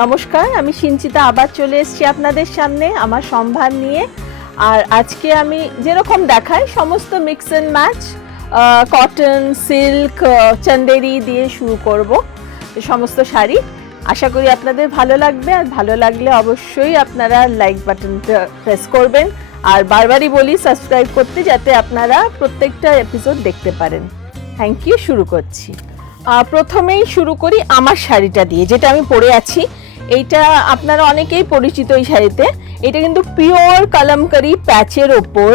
নমস্কার, আমি সিঞ্চিতা আবার চলে এসেছি আপনাদের সামনে আমার সম্ভার নিয়ে। আর আজকে আমি যেরকম দেখাই সমস্ত mix and match cotton, silk, Chanderi দিয়ে শুরু করব সমস্ত শাড়ি। আশা করি আপনাদের ভালো লাগবে, আর ভালো লাগলে অবশ্যই আপনারা লাইক বাটনটা প্রেস করবেন। আর বারবারই বলি সাবস্ক্রাইব করতে, যাতে আপনারা প্রত্যেকটা এপিসোড দেখতে পারেন। Thank you. শুরু করছি। প্রথমেই শুরু করি আমার শাড়িটা দিয়ে, যেটা আমি পরে আছি। এইটা আপনারা অনেকেই পরিচিত এই শাড়িতে। এটা কিন্তু পিওর কালামকারি প্যাচের ওপর,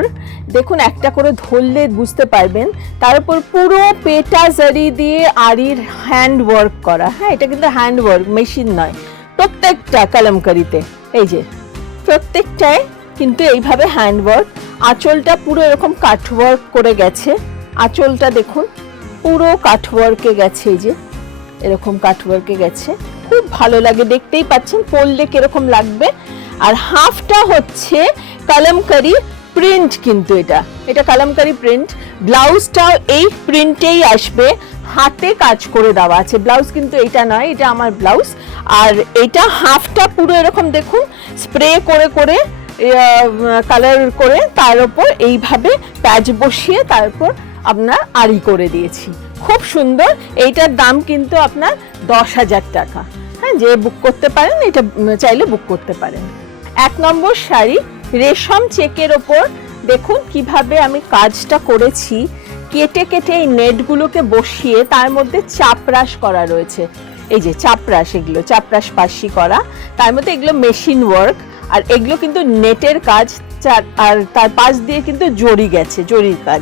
দেখুন একটা করে ধরলে বুঝতে পারবেন। তার উপর পুরো পেটা জারি দিয়ে আরির হ্যান্ড ওয়ার্ক করা। হ্যাঁ, এটা কিন্তু হ্যান্ড ওয়ার্ক, মেশিন নয়। প্রত্যেকটা কালামকারিতে এই যে প্রত্যেকটায় কিন্তু এইভাবে হ্যান্ড ওয়ার্ক। আঁচলটা পুরো এরকম কাট ওয়ার্ক করে গেছে। আঁচলটা দেখুন পুরো কাটওয়ার্কে গেছে, এই যে এরকম কাটওয়ার্কে গেছে। খুব ভালো লাগে, দেখতেই পাচ্ছেন পরলে কিরকম লাগবে। আর হাফটা হচ্ছে কালামকারি প্রিন্ট, কিন্তু এটা কালামকারি প্রিন্ট। ব্লাউজটাও এই প্রিন্টেই আসবে, হাতে কাজ করে দেওয়া আছে। ব্লাউজ কিন্তু এইটা নয়, এটা আমার ব্লাউজ। আর এটা হাফটা পুরো এরকম দেখুন স্প্রে করে করে কালার করে তার উপর এইভাবে প্যাচ বসিয়ে তারপর আপনার আড়ি করে দিয়েছি। খুব সুন্দর। এইটার দাম কিন্তু আপনার 10,000 টাকা। হ্যাঁ, যে বুক করতে পারেন, এটা চাইলে বুক করতে পারেন। 1 নম্বর শাড়ি রেশম চেকের ওপর দেখুন কিভাবে আমি কাজটা করেছি। কেটে কেটে এই নেটগুলোকে বসিয়ে তার মধ্যে চাপরাশ করা রয়েছে। এই যে চাপরাশ, এগুলো চাপরাশ পাশি করা, তার মধ্যে এগুলো মেশিন ওয়ার্ক। আর এগুলো কিন্তু নেটের কাজ, আর তার পাশ দিয়ে কিন্তু জরি গেছে, জরির কাজ।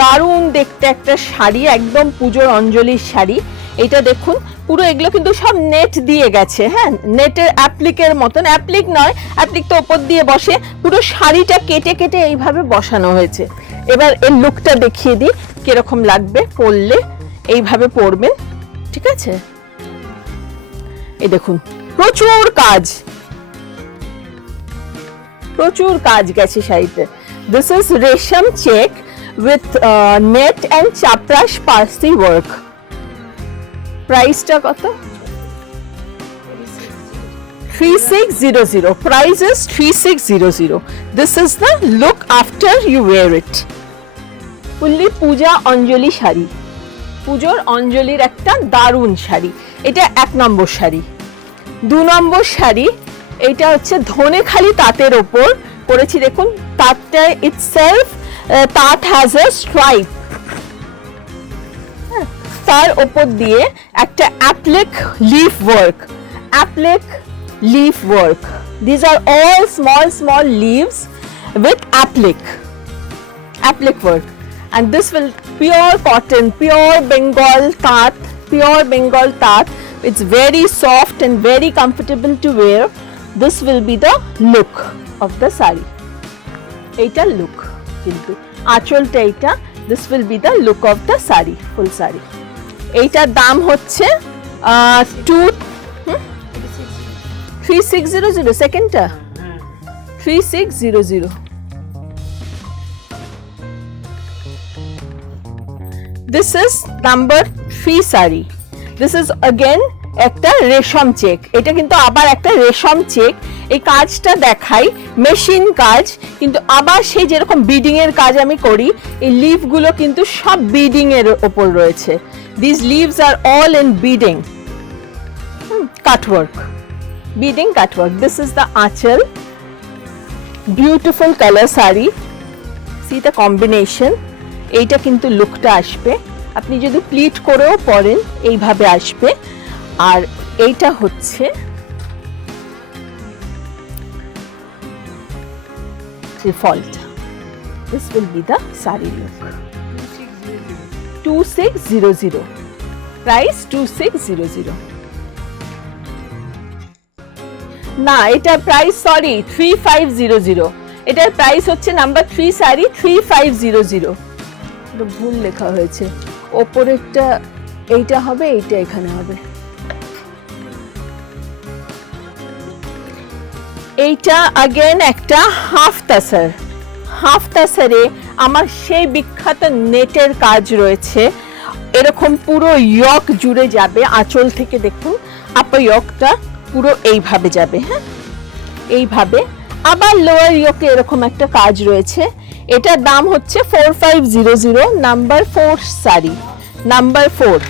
দারুণ দেখতে একটা শাড়ি, একদম পুজোর অঞ্জলির শাড়ি। এটা দেখুন পুরো এগুলো কিন্তু সব নেট দিয়ে গেছে। হ্যাঁ, নেটের অ্যাপ্লিকের মতন, অ্যাপ্লিক নয়, অ্যাপ্লিক তো ওপর দিয়ে বসে। পুরো শাড়িটা কেটে কেটে এইভাবে বসানো হয়েছে। এবার এর লুকটা দেখিয়ে দিই কিরকম লাগবে পরলে। এইভাবে পরবেন, ঠিক আছে? এই দেখুন প্রচুর কাজ, প্রচুর কাজ গেছে শাড়িতে। দিস ইজ রেশম check with net and chaprash parsi work. প্রাইসটা কত? 3600. Price is 3600. This is the look after you wear it. Fully puja anjali sari, পুজোর অঞ্জলির একটা দারুণ শাড়ি। এটা 1 নম্বর শাড়ি। 2 নম্বর শাড়ি এটা হচ্ছে ধনেখালি তাঁতের ওপর করেছি। দেখুন তাঁতটা itself, তাঁত হ্যাজ এ স্ট্রাইপ। তার ওপর দিয়ে একটা applique leaf work, applique leaf work. This are all small small leaves with applique work. and this will pure cotton, pure Bengal taat, pure Bengal taat. It's very soft and very comfortable to wear. This will be the look of the sari. এইটা look, কিন্তু আঁচলটা এইটা। This will be the look of the sari, full sari. এইটার দাম হচ্ছে 3600। সেকেন্ডটা 3600। This is number 3 sari. This is again একটা রেশম চেক। এটা কিন্তু আবার একটা রেশম চেক। এই কাজটা দেখাই মেশিন কাজ, কিন্তু আবার সেই যেরকম বিডিং এর কাজ আমি করি, এই লিভ গুলো কিন্তু সব বিডিং এর উপর রয়েছে। This leaves are all in beading, cutwork, beading cutwork. This is the anchal. Beautiful colour sari, see the combination. এইটা কিন্তু লুকটা আসবে, আপনি যদি প্লিট করেও পরেন এইভাবে আসবে। আর এইটা হচ্ছে default. This will be the sari look. 2600. Price 2600. না, এটা প্রাইস সরি 3500। এটার প্রাইস হচ্ছে নাম্বার 3 শাড়ি 3500। এটা ভুল লেখা হয়েছে, ওপরেরটা এইটা হবে, এইটা এখানে হবে। এইটা अगेन একটা হাফ তাসার। হাফ তাসারে আমার সেই বিখ্যাত নেটের কাজ রয়েছে। এরকম পুরো ইয়ক জুড়ে যাবে, আঁচল থেকে দেখুন আপার ইয়কটা পুরো এইভাবে যাবে, হ্যাঁ এইভাবে। আবার লোয়ার ইয়োকে এরকম একটা কাজ রয়েছে, এটার দাম হচ্ছে 4500, নাম্বার 4 শাড়ি, নাম্বার 4।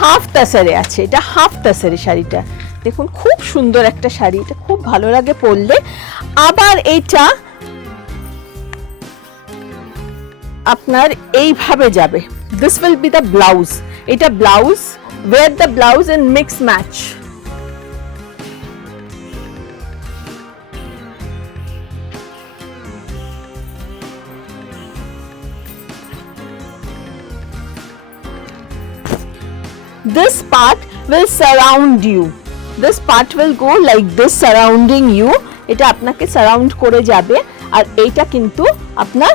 হাফ তাসারে আছে, এটা হাফ তাসারে শাড়িটা দেখুন, খুব সুন্দর একটা শাড়ি, এটা খুব ভালো লাগে পরলে। আবার এইটা আপনার এইভাবে যাবে, this will be the blouse, এটা blouse, wear the blouse in mix match. This part will surround you, this part will go like this surrounding you, এটা আপনাকে সারাউন্ড করে যাবে। আর এইটা কিন্তু আপনার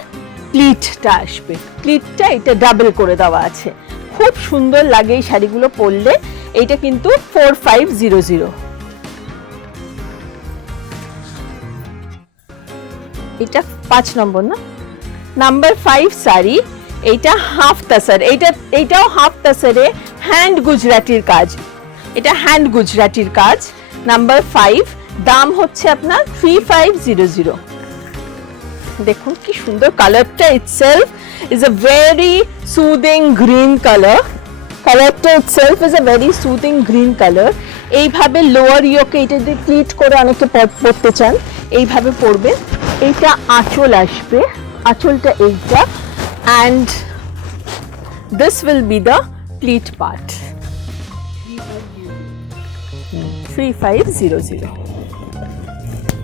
প্লিটটা আসবে, প্লিটটা এটা ডাবল করে দেওয়া আছে, খুব সুন্দর লাগে এই শাড়িগুলো পরলে। এইটা কিন্তু 4500। এটা 5 নম্বর না, নাম্বার 5 শাড়ি, এইটা হাফ তাসার, এইটাও হাফ তাসারে, হ্যান্ড গুজরাটির কাজ, এটা হ্যান্ড গুজরাটির কাজ, নাম্বার 5, দাম হচ্ছে আপনার 3500। দেখুন কি সুন্দর কালারটা, itself is a very soothing green colour, কালারটা itself is a very soothing green colour. এইভাবে লোয়ার ইয়োকে এটা দিয়ে প্লিট করে অনেকে পরতে চান, এইভাবে পরবেন। এইটা আঁচল আসবে, আঁচলটা এইটা, and this will be the pleat part, 3500।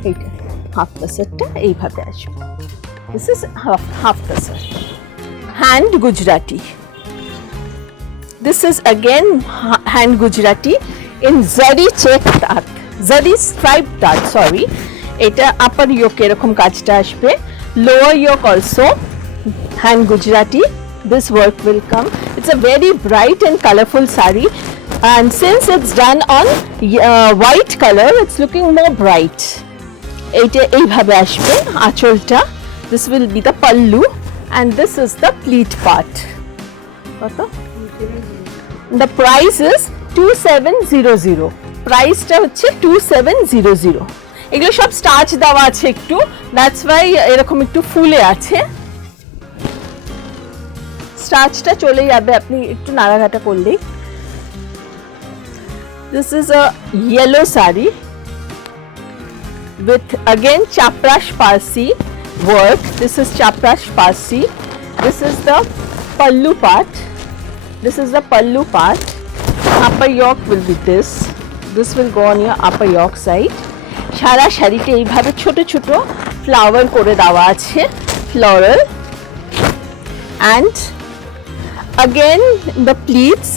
এইটা হাফ তাসারটা এইভাবে আসবে, this is half tasar, hand Gujarati, this is again hand Gujarati in zari check tat, zari stripe tat, sorry, এটা আপার ইয়োক এরকম কাজটা আসবে, লোয়ার ইয়োক also hand Gujarati, this work will come. It's a very bright and colorful sari, and since it's done on white color, it's looking more bright. এইটা এইভাবে আসবে আঁচলটা, this will be the pallu, and this is the pleat part. কত? The price is 2700, প্রাইসটা হচ্ছে 2700। এগুলো সব স্টার্চ দেওয়া আছে একটু, দ্যাটস ওয়াই এরকম একটু ফুলে আছে, স্টার্চটা চলে যাবে আপনি একটু নাড়াঘাটা করলেই। This is a yellow sari with again chaprash Parsi work. This is chaprash Parsi. This is the pallu part. This is the pallu part. Upper yoke will be this. This will go on your upper yoke side. সারা শাড়িতে এইভাবে ছোট ছোট ফ্লাওয়ার করে দেওয়া আছে, floral, and again the pleats,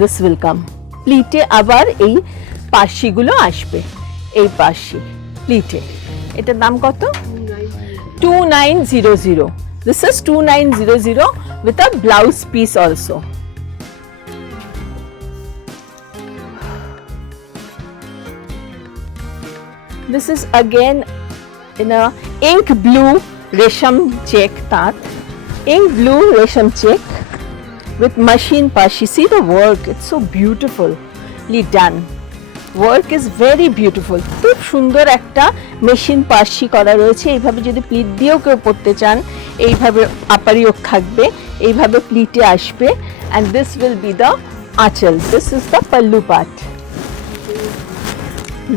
this will come, প্লিটে আবার এই পাশিগুলো আসবে, এই পাশি প্লিটে। এটার দাম কত? 2900। This is 2900 with a blouse piece also. This is again in a ink blue resham check tat, ink blue resham check with machine pashi. See the work, it's so beautifully done. Work is very beautiful. খুব সুন্দর একটা মেশিন পাশি করা রয়েছে। এইভাবে যদি প্লিট দিয়েও কেউ পরতে চান, এইভাবে আপার ইয়োক থাকবে, এইভাবে প্লিটে আসবে, and this will be the achal. This is the pallu part.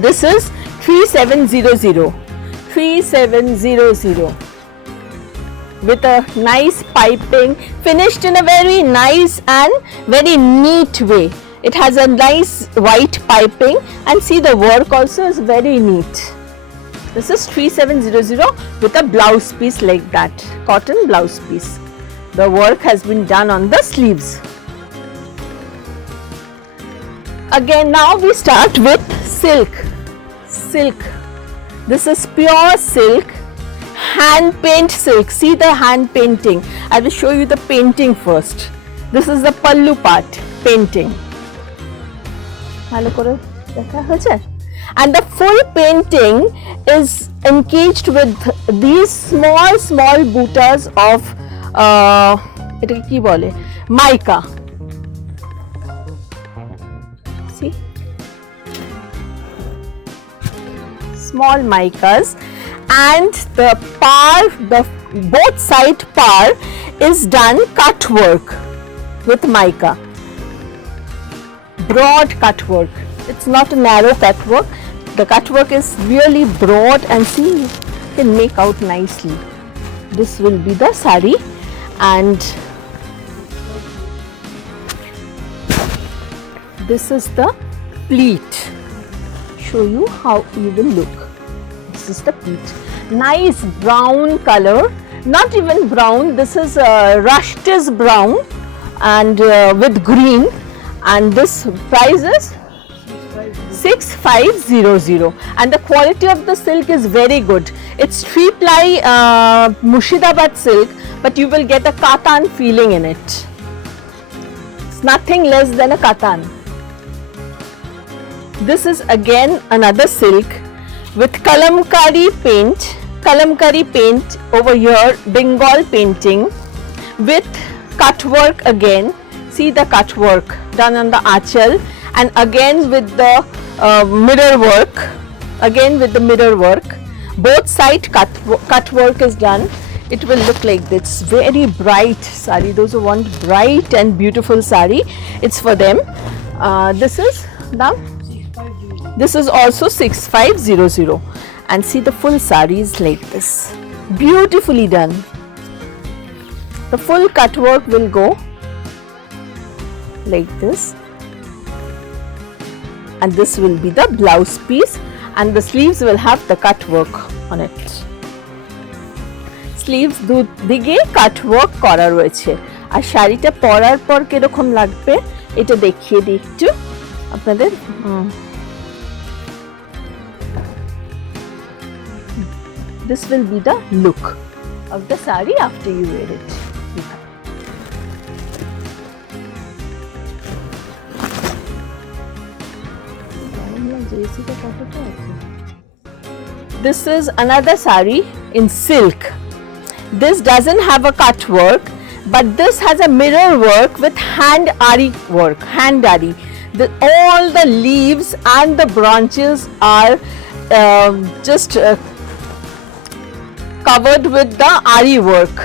This is 3700, 3700 with a nice piping, finished in a very nice and very neat way. It has a nice white piping, and see the work also is very neat. This is 3700 with a blouse piece like that, cotton blouse piece. The work has been done on the sleeves. Again, now we start with silk. Silk. This is pure silk, hand paint silk. See the hand painting. I will show you the painting first. This is the pallu part, painting. And the full painting is encaged with these small buttas of এটাকে কি বলে, mica. See, small micas, and the both side par is done cut work with mica, broad cut work. It's not a narrow cut work. The cut work is really broad, and see, you can make out nicely. This will be the sari, and this is the pleat. Show you how you will look. This is the pleat. Nice brown color, not even brown. This is rushed brown and with green, and this price is 6500, and the quality of the silk is very good. It's 3-ply Murshidabad silk, but you will get a katan feeling in it. It's nothing less than a katan. This is again another silk with kalamkari paint over here, Bengal painting with cut work again. See the cut work done on the achal, and again with the mirror work. Both side cut work is done. It will look like this. Very bright sari. Those who want bright and beautiful sari, it's for them. This is also 6500, and see the full sari is like this, beautifully done. The full cut work will go like this, and this will be the blouse piece, and the sleeves will have the cut work on it. Sleeves দুদিকে কাট ওয়ার্ক করা রয়েছে, আর শাড়িটা পরার পর কিরকম লাগবে এটা দেখিয়ে দিই একটু আপনাদের। This will be the look of the sari after you wear it. This is another sari in silk. This doesn't have a cut work, but this has a mirror work with hand ari work. All the leaves and the branches are just covered with the ari work.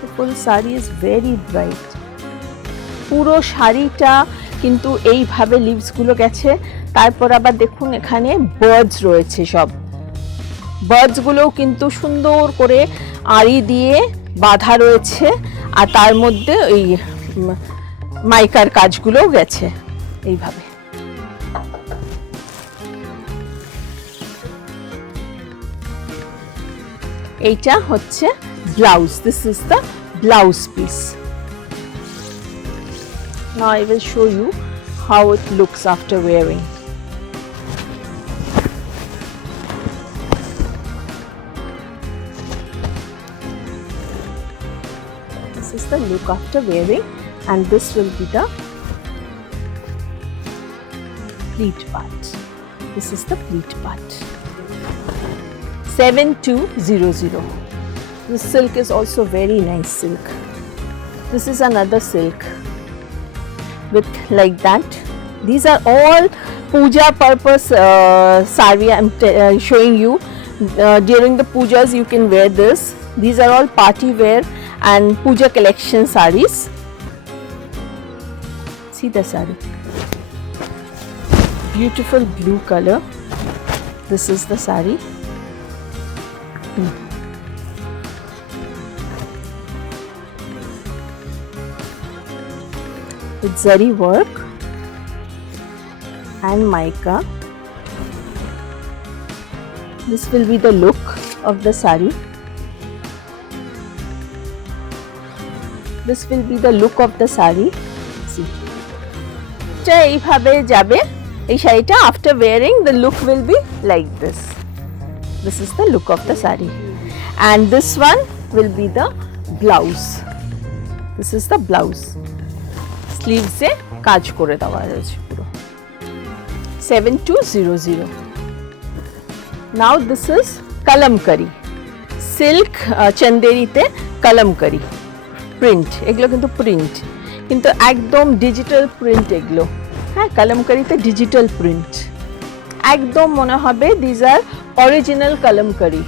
The full sari is very bright. পুরো শাড়িটা কিন্তু এইভাবে লিভস গুলো গেছে। তারপর আবার দেখুন এখানে বার্ডস রয়েছে, সব বার্ডস গুলোও কিন্তু সুন্দর করে আড়ি দিয়ে বাঁধা রয়েছে, আর তার মধ্যে ওই মাইকার কাজগুলোও গেছে এইভাবে। এইটা হচ্ছে blouse. This is the blouse piece. Now I will show you how it looks after wearing. This is the look after wearing, and this will be the pleat part. This is the pleat part. 7200. This silk is also very nice silk. This is another silk with like that. These are all puja purpose sari. I'm showing you. During the pujas you can wear this. These are all party wear and puja collection saris. See the sari, beautiful blue color. This is the sari. With zari work and mica. This will be the look of the sari. This will be the look of the sari. See, এইভাবে যাবে এই শাড়িটা। After wearing, the look will be like this. This is the look of the sari, and this one will be the blouse. This is the blouse. Sleeves এ কাজ করে দেওয়া রয়েছে পুরো। 7200. Now this is kalamkari silk, chanderite kalamkari. Print, এগুলো কিন্তু প্রিন্ট, কিন্তু একদম digital print এগুলো। হ্যাঁ, কালামকারিতে ডিজিটাল প্রিন্ট একদম মনে হবে দিজ আর অরিজিনাল কালামকারি।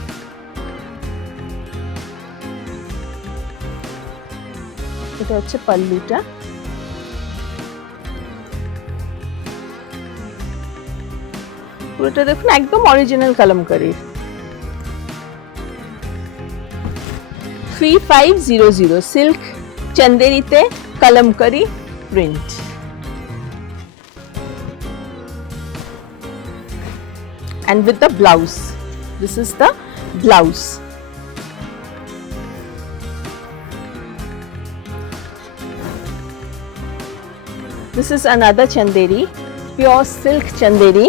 এটা হচ্ছে পাল্লুটা। পুরোটা দেখুন একদম অরিজিনাল কালামকারি। 3500 সিল্ক চন্দেরিতে Kalamkari print. And with the blouse, this is the blouse. This is another chanderi, pure silk chanderi.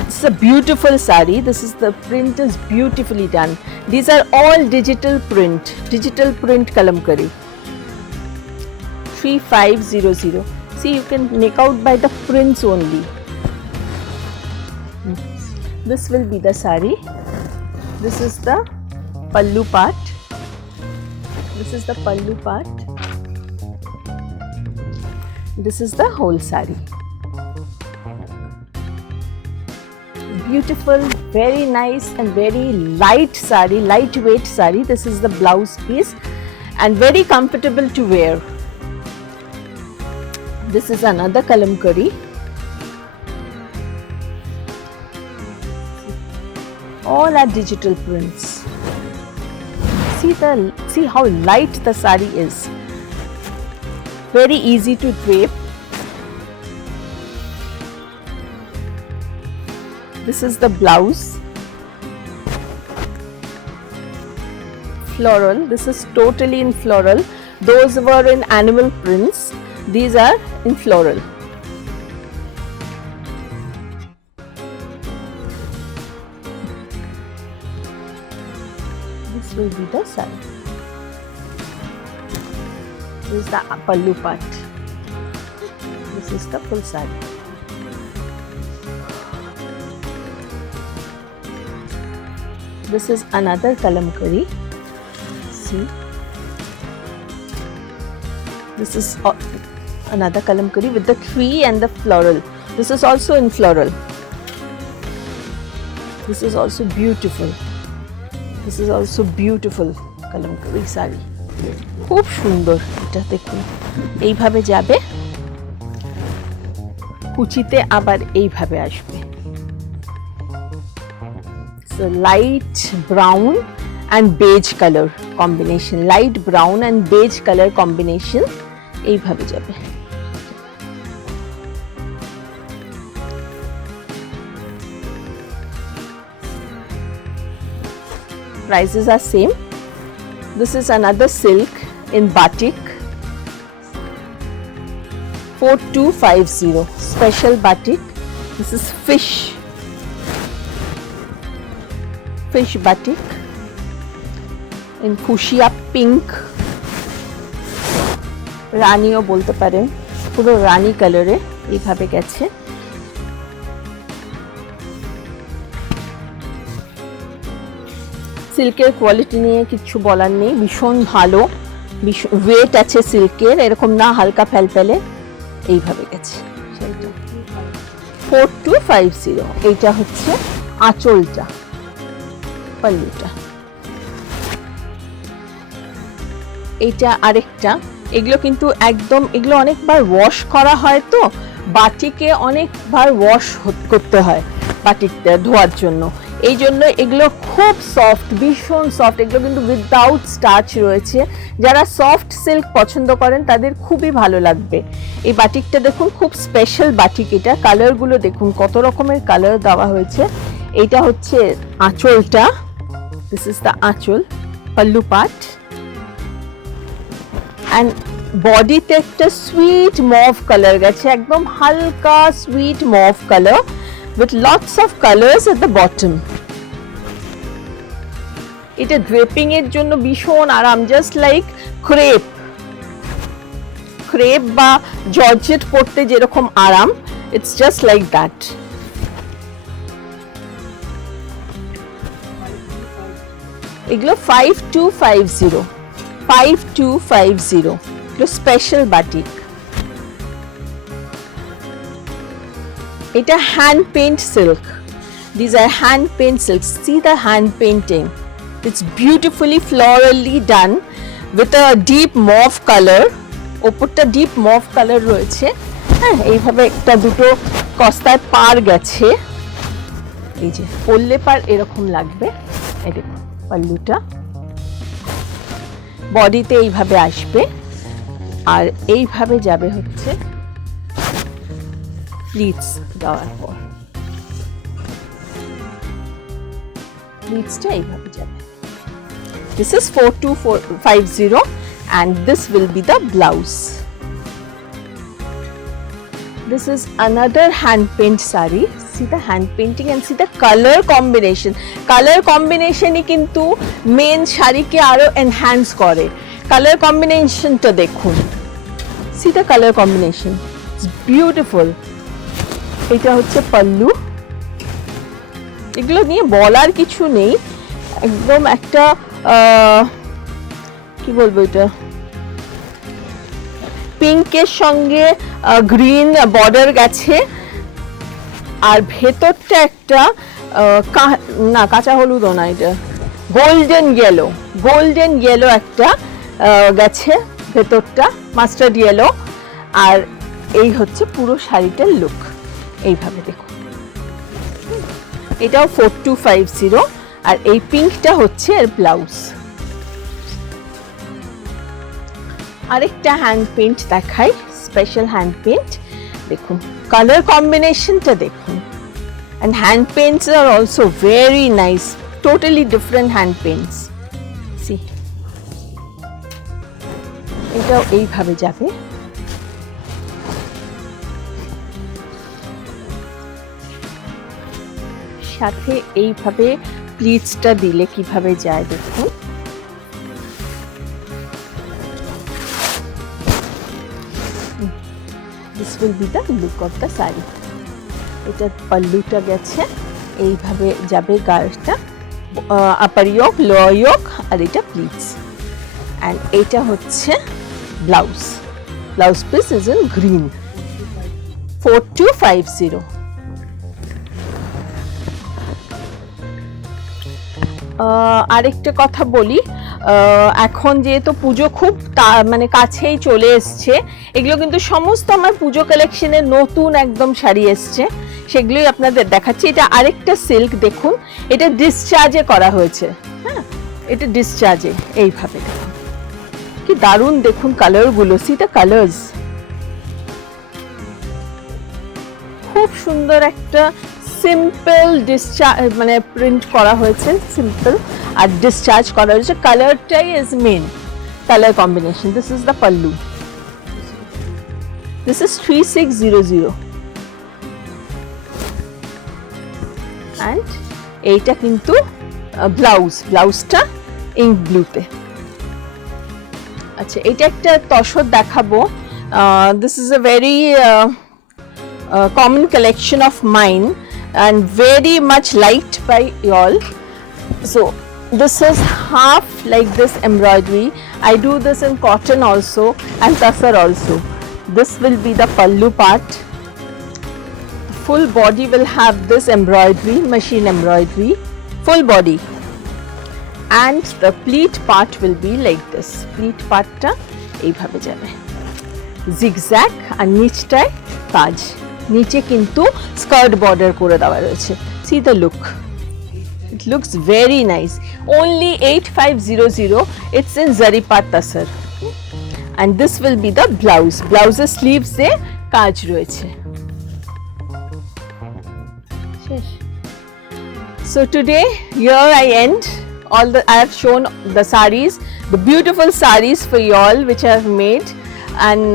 It's a beautiful sari. This is the print is beautifully done. These are all digital print kalamkari. 3500. See, you can make out by the prints only. This will be the sari. This is the pallu part. This is the pallu part. This is the whole sari. Beautiful, very nice and very light sari, lightweight sari. This is the blouse piece and very comfortable to wear. This is another kalamkari. All are digital prints. See how light the sari is. Very easy to drape. This is the blouse. Floral. This is totally in floral. Those were in animal prints. These are in floral. This will be the sari. This is the pallu part. This is the full sari. This is another kalamkari. See, this is another kalamkari with the tree and the floral. This is also in floral. This is also beautiful. This is also beautiful kalamkari sari. খুব সুন্দর। এটা দেখুন এইভাবে যাবে, কুচিতে আবার এইভাবে আসবে। So light brown and beige color combination, light brown and beige color combination এইভাবে যাবে। Prices are same. This is another silk in batik. 4250 special batik. This is fish batik in fuchsia pink. রানীও বলতে পারেন, পুরো রানী কালারে এইভাবে গেছে। সিল্কের কোয়ালিটি নিয়ে কিছু বলার নেই, ভীষণ ভালো, ওয়েট আছে সিল্কের, এরকম না হালকা ফেলফেলে, এইভাবে গেছে। 4250। এইটা হচ্ছে আঁচলটা, পাল্লুটা। এইটা আরেকটা। এগুলো কিন্তু একদম, এগুলো অনেকবার ওয়াশ করা হয়, তো বাটিকে অনেকবার ওয়াশ করতে হয় বাটিকটা ধোয়ার জন্য, এই জন্য এগুলো খুব সফট, ভীষণ সফট। এগুলো কিন্তু উইদাউট স্টার্চ রয়েছে। যারা সফট সিল্ক পছন্দ করেন তাদের খুবই ভালো লাগবে। এই বাটিকটা দেখুন, খুব স্পেশাল বাটিক এটা। কালারগুলো দেখুন, কত রকমের কালার দেওয়া হয়েছে। এইটা হচ্ছে আঁচলটা। This is the আঁচল, pallu part, and body তে একটা সুইট মভ কালার গেছে, একদম হালকা sweet mauve colour with lots of colors at the bottom. এটা ড্রেপিং এর জন্য ভীষণ আরাম, জাস্ট লাইক ক্রেপ বা জর্জেট পরতে যেরকম আরাম, ইটস জাস্ট লাইক দ্যাট। এগুলো 5250 5250. The special batik. It's a hand paint silk. These are hand paint silks. See the hand painting. It's beautifully florally done with a deep mauve color. ওপরটা deep mauve colour রয়েছে, হ্যাঁ এইভাবে একটা দুটো কস্তায় পার গেছে, এই যে পরলে পার এরকম লাগবে। এই দেখুন পাল্লুটা বডিতে এইভাবে আসবে আর এইভাবে যাবে হচ্ছে প্লিটস দেওয়ার পর, প্লিটসটা এইভাবে যাবে। This is 42450 and this will be the blouse. This is another hand paint saree. See the hand painting and see the color combination. Color combination ही किंतु main শাড়ি के आरो enhance करे। Color combination টা দেখুন। See the color combination. It's beautiful. এটা হচ্ছে পাল্লু। এগুলো নিয়ে বলার কিছু নেই, একদম একটা কি বলবো, এটা পিঙ্কের সঙ্গে গ্রিন বর্ডার গেছে আর ভেতরটা একটা না কাঁচা হলুদও না, এটা গোল্ডেন ইয়েলো একটা গেছে ভেতরটা, মাস্টার্ড ইয়েলো। আর এই হচ্ছে পুরো শাড়িটার লুক, এইভাবে দেখুন। এটাও 4250 আর এই পিঙ্কটা হচ্ছে এর ব্লাউজ। আরেকটা হ্যান্ড পেইন্ট দেখাই, স্পেশাল হ্যান্ড পেইন্ট দেখুন, কালার কম্বিনেশনটা দেখুন। and hand paints are also very nice, totally different hand paints. See, এটাও এইভাবে যাবে, সাথে এইভাবে প্লিটসটা দিলে কিভাবে যায় দেখুন। This will be the look of the saree. এটা পাল্লুটা গেছে, এইভাবে যাবে গাড়টা, আপার ইয়োক লোয়ার ইয়োক আর এটা প্লিটস। অ্যান্ড এটা হচ্ছে blouse, blouse piece is in green. 4250। আরেকটা কথা বলি, এখন যেহেতু পুজো খুব মানে কাছেই চলে এসছে, এগুলো কিন্তু সমস্ত আমার পুজো কালেকশনের নতুন একদম শাড়ি এসছে, সেগুলোই আপনাদের দেখাচ্ছি। এটা আরেকটা সিল্ক দেখুন, এটা ডিসচার্জে করা হয়েছে, হ্যাঁ এটা ডিসচার্জে, এইভাবে দেখুন কি দারুণ দেখুন কালারগুলো। সি দ্য কালার্স, খুব সুন্দর একটা সিম্পল ডিসচার্জ মানে প্রিন্ট করা হয়েছে, সিম্পল আর ডিসচার্জ করা হয়েছে। কালারটাই is main, colour combination. This is the pallu, this is 3600 and এইটা কিন্তু ব্লাউজটা ইঙ্ক ব্লুতে। আচ্ছা, এটা একটা তসর দেখাবো। This is a very common collection of mine and very much liked by y'all. So this is half like this embroidery. I do this in cotton also and tassar also. This will be the pallu part. The full body will have this embroidery, machine embroidery, full body. And the pleat part will be like this. Pleat part ta ei bhabe jabe, zigzag আর নিচটায় কাজ, নিচে কিন্তু skirt border করে দেওয়া রয়েছে। C the look, it looks very nice. only 8500, it's in Zaripat Tasar and this will be the blouse. Blouse's sleeves এ কাজ রয়েছে। So today here I end I have shown the sarees, the beautiful sarees for you all which I have made. And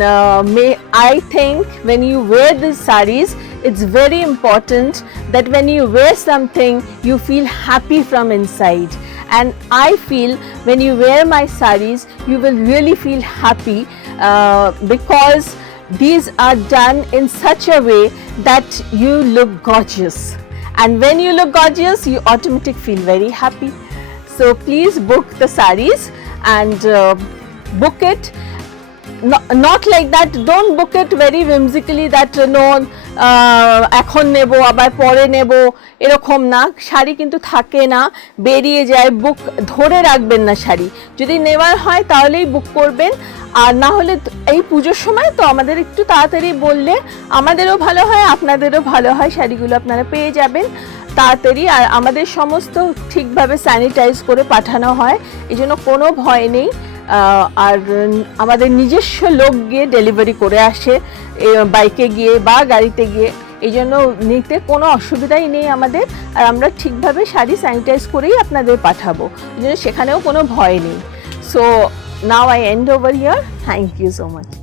I think when you wear these sarees, it's very important that when you wear something, you feel happy from inside. And I feel when you wear my sarees, you will really feel happy because these are done in such a way that you look gorgeous. And when you look gorgeous, you automatically feel very happy. So please book the sarees and book it. Not like that, don't book it very whimsically that no এখন নেব আবার পরে নেব, এরকম না। শাড়ি কিন্তু থাকে না, বেরিয়ে যায়, বুক ধরে রাখবেন না শাড়ি, যদি নেওয়ার হয় তাহলেই বুক করবেন, আর না হলে এই পুজোর সময় তো আমাদের একটু তাড়াতাড়ি বললে আমাদেরও ভালো হয়, আপনাদেরও ভালো হয়, শাড়িগুলো আপনারা পেয়ে যাবেন তাড়াতাড়ি। আর আমাদের সমস্ত ঠিকভাবে স্যানিটাইজ করে পাঠানো হয়, এই জন্য কোনো ভয় নেই। আর আমাদের নিজস্ব লোক গিয়ে ডেলিভারি করে আসে, বাইকে গিয়ে বা গাড়িতে গিয়ে, এই জন্য নিতে কোনো অসুবিধাই নেই আমাদের। আর আমরা ঠিকভাবে শাড়ি স্যানিটাইজ করেই আপনাদের পাঠাবো, এই জন্য সেখানেও কোনো ভয় নেই। So now I end over here, thank you so much.